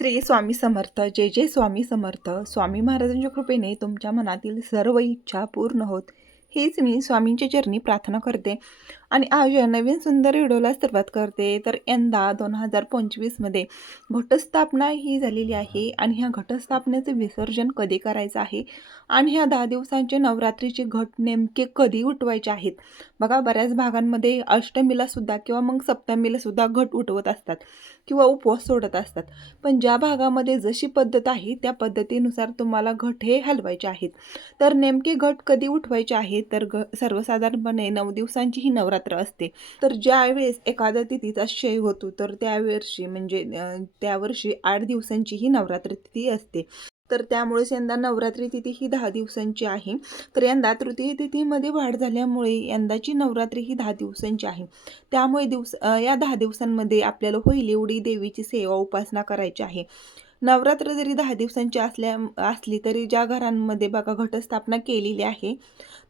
श्री स्वामी समर्थ जय जय स्वामी समर्थ. स्वामी महाराजांच्या कृपेने तुमच्या मनातील सर्व इच्छा पूर्ण होत. हेच मी स्वामींच्या चरणी प्रार्थना करते. आणि आज या नवीन सुंदर व्हिडिओला सुरुवात करते. तर यंदा दोन हजार पंचवीसमध्ये घटस्थापना ही झालेली आहे आणि ह्या घटस्थापनेचे विसर्जन कधी करायचं आहे? आणि ह्या दहा दिवसांचे नवरात्रीचे घट नेमके कधी उठवायचे आहेत? बघा बऱ्याच भागांमध्ये अष्टमीला सुद्धा किंवा मग सप्तमीला सुद्धा घट उठवत असतात किंवा उपवास सोडत असतात. पण ज्या भागामध्ये जशी पद्धत आहे त्या पद्धतीनुसार तुम्हाला घट हे हलवायचे आहेत. तर नेमके घट कधी उठवायचे आहेत तर ग सर्वसाधारणपणे नऊ दिवसांची ही नवरात्र असते. तर ज्यावेळेस एखाद्या तिथीचा क्षय होतो तर त्यावर्षी म्हणजे त्यावर्षी आठ दिवसांची ही नवरात्र तिथी असते. तर त्यामुळेच यंदा नवरात्री तिथी ही दहा दिवसांची आहे. तर यंदा तृतीय तिथीमध्ये वाढ झाल्यामुळे यंदाची नवरात्री ही दहा दिवसांची आहे. त्यामुळे दिवस या दहा दिवसांमध्ये आपल्याला होईल एवढी देवीची सेवा उपासना करायची आहे. नवरात्र जरी दहा दिवसांची असल्या असली तरी ज्या घरांमध्ये बघा घटस्थापना केलेली आहे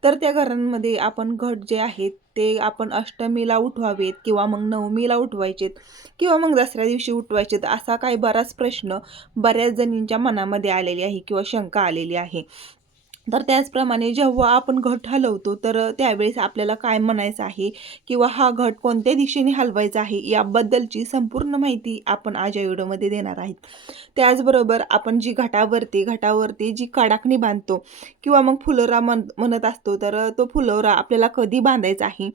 तर त्या घरांमध्ये आपण घट जे आहेत ते आपण अष्टमीला उठवावेत किंवा मग नवमीला उठवायचेत किंवा मग दसऱ्या दिवशी उठवायचेत असा काही बराच प्रश्न बऱ्याच जणींच्या मनामध्ये आलेली आहे किंवा शंका आलेली आहे. तर त्याचप्रमाणे जेव्हा आपण घट हलवतो तर त्यावेळेस आपल्याला काय म्हणायचं आहे? किंवा हा घट कोणत्या दिशेने हलवायचा आहे? याबद्दलची संपूर्ण माहिती आपण आज या व्हिडिओमध्ये देणार आहेत. त्याचबरोबर आपण जी घटावरती घटावरती जी कडाकणी बांधतो किंवा मग फुलोरा म्हण म्हणत असतो तर तो फुलोरा आपल्याला कधी बांधायचा आहे?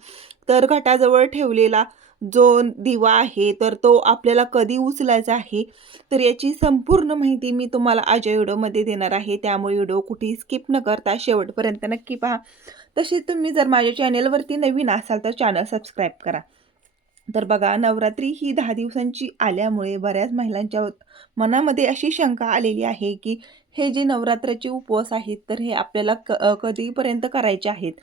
तर घटाजवळ ठेवलेला जो दिवा आहे तर तो आपल्याला कधी उचलायचा आहे तर याची संपूर्ण माहिती मी तुम्हाला आजच्या व्हिडिओमध्ये देणार आहे. त्यामुळे व्हिडिओ कुठेही स्किप न करता शेवटपर्यंत नक्की पहा. तसेच तुम्ही जर माझ्या चॅनेलवरती नवीन असाल तर चॅनल सबस्क्राईब करा. तर बघा नवरात्री ही दहा दिवसांची आल्यामुळे बऱ्याच महिलांच्या मनामध्ये अशी शंका आलेली आहे की हे जे नवरात्राचे उपवास आहेत तर हे आपल्याला क कधीपर्यंत करायचे आहेत?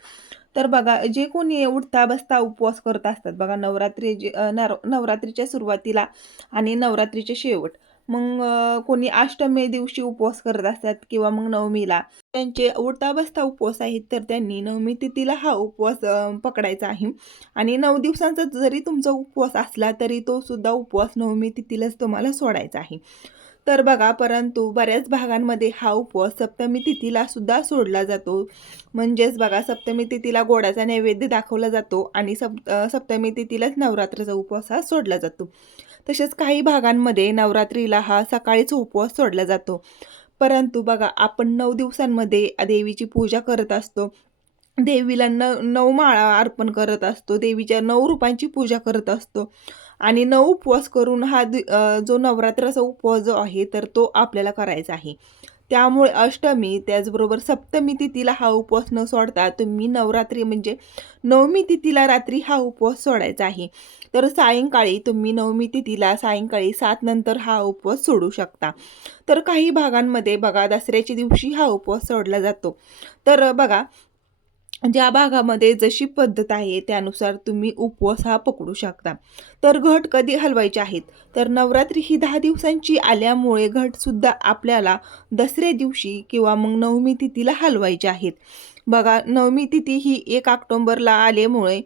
तर बघा जे कोणी उठता बसता उपवास करत असतात बघा नवरात्री जे नर नवरात्रीच्या सुरुवातीला आणि नवरात्रीचे शेवट. मग कोणी अष्टमी दिवशी उपवास करत असतात किंवा मग नवमीला. त्यांचे उठता बसता उपवास आहेत तर त्यांनी नवमी तिथीला हा उपवास पकडायचा आहे. आणि नऊ दिवसांचा जरी तुमचा उपवास असला तरी तो सुद्धा उपवास नवमी तिथीलाच तुम्हाला सोडायचा आहे. तर बघा परंतु बऱ्याच भागांमध्ये हा उपवास सप्तमी तिथीला सुद्धा सोडला जातो. म्हणजेच बघा सप्तमी तिथीला गोडाचा नैवेद्य दाखवला जातो आणि सप सप्तमी तिथीलाच नवरात्रीचा उपवास हा सोडला जातो. तसेच काही भागांमध्ये नवरात्रीला हा सकाळीच उपवास सोडला जातो. परंतु बघा आपण नऊ दिवसांमध्ये देवीची पूजा करत असतो. देवीला न नऊ माळा अर्पण करत असतो. देवीच्या नऊ रूपांची पूजा करत असतो. आणि नऊ उपवास करून हा दि जो नवरात्राचा उपवास जो आहे तर तो आपल्याला करायचा आहे. त्यामुळे अष्टमी त्याचबरोबर सप्तमी तिथीला हा उपवास न सोडता तुम्ही नवरात्री म्हणजे नवमी तिथीला रात्री हा उपवास सोडायचा आहे. तर सायंकाळी तुम्ही नवमी तिथीला सायंकाळी सात नंतर हा उपवास सोडू शकता. तर काही भागांमध्ये बघा दसऱ्याच्या दिवशी हा उपवास सोडला जातो. तर बघा ज्या भागामध्ये जशी पद्धत आहे त्यानुसार तुम्ही उपवास हा पकडू शकता. तर घट कधी हलवायचे आहेत? तर नवरात्री ही दहा दिवसांची आल्यामुळे घटसुद्धा आपल्याला दसऱ्या दिवशी किंवा मग नवमी तिथीला हलवायचे आहेत. बघा नवमी तिथी ही एक ऑक्टोंबरला आल्यामुळे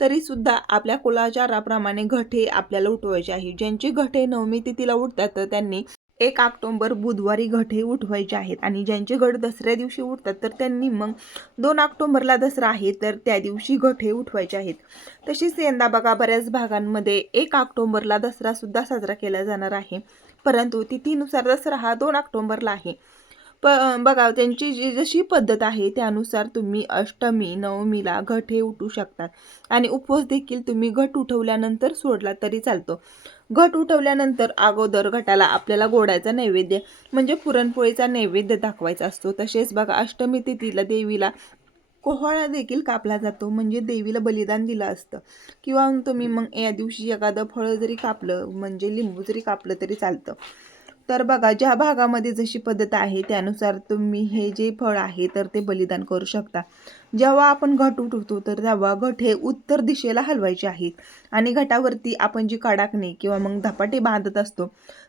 तरीसुद्धा आपल्या कुलाचाराप्रमाणे घटे आपल्याला उठवायचे आहे. ज्यांचे घटे नवमी तिथीला उठतात तर त्यांनी एक ऑक्टोंबर बुधवारी घटे उठवायचे आहेत आणि ज्यांचे घट दसऱ्या दिवशी उठतात तर त्यांनी मग दोन ऑक्टोंबरला दसरा आहे तर त्या दिवशी घटे उठवायचे आहेत. तशीच यंदा बघा बऱ्याच भागांमध्ये एक ऑक्टोंबरला दसरासुद्धा साजरा केला जाणार आहे. परंतु तिथीनुसार दसरा हा दोन ऑक्टोंबरला आहे. प बघा त्यांची जी जशी पद्धत आहे त्यानुसार तुम्ही अष्टमी नवमीला घट हे उठू शकतात आणि उपवास देखील तुम्ही घट उठवल्यानंतर सोडला तरी चालतो. घट उठवल्यानंतर अगोदर घटाला आपल्याला गोडाचा नैवेद्य म्हणजे पुरणपोळीचा नैवेद्य दाखवायचा असतो. तसेच बघा अष्टमी तिथीला देवीला कोहळा देखील कापला जातो म्हणजे देवीला बलिदान दिलं असतं. किंवा तुम्ही मग या दिवशी एखादं फळं जरी कापलं म्हणजे लिंबू जरी कापलं तरी चालतं. तर बघा ज्या भागामध्ये जशी पद्धत आहे त्यानुसार तुम्ही हे जे फळ आहे तर ते बलिदान करू शकता. जेव्हा आपण घट उठवतो तर तेव्हा घट हे उत्तर दिशेला हलवायचे आहेत. आणि घटावरती आपण जी कडाकणी किंवा मग धपाटे बांधत असतो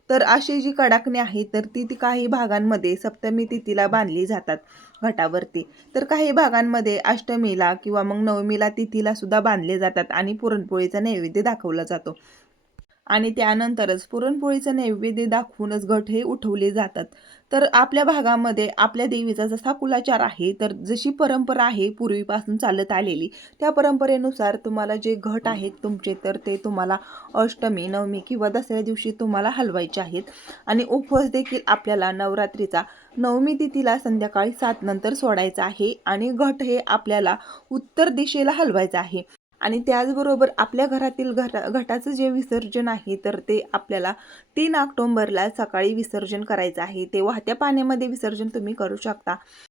तर अशी जी कडाकणी आहे तर ती ती काही भागांमध्ये सप्तमी तिथीला बांधली जातात घटावरती. तर काही भागांमध्ये अष्टमीला किंवा मग नवमीला तिथीला सुद्धा बांधले जातात आणि पुरणपोळीचा नैवेद्य दाखवला जातो. आणि त्यानंतरच पुरणपोळीचं नैवेद्य दाखवूनच घट हे उठवले जातात. तर आपल्या भागामध्ये आपल्या देवीचा जसा कुलाचार आहे तर जशी परंपरा आहे पूर्वीपासून चालत आलेली त्या परंपरेनुसार तुम्हाला जे घट आहेत तुमचे तर ते तुम्हाला अष्टमी नवमी किंवा दसऱ्या दिवशी तुम्हाला हलवायचे आहेत. आणि उपवास देखील आपल्याला नवरात्रीचा नवमी तिथीला संध्याकाळी सात नंतर सोडायचा आहे आणि घट हे आपल्याला उत्तर दिशेला हलवायचं आहे. आणि त्याचबरोबर आपल्या घरातील घरा घटाचं जे विसर्जन आहे तर ते आपल्याला तीन ऑक्टोंबरला सकाळी विसर्जन करायचं आहे. ते वाहत्या पाण्यामध्ये विसर्जन तुम्ही करू शकता.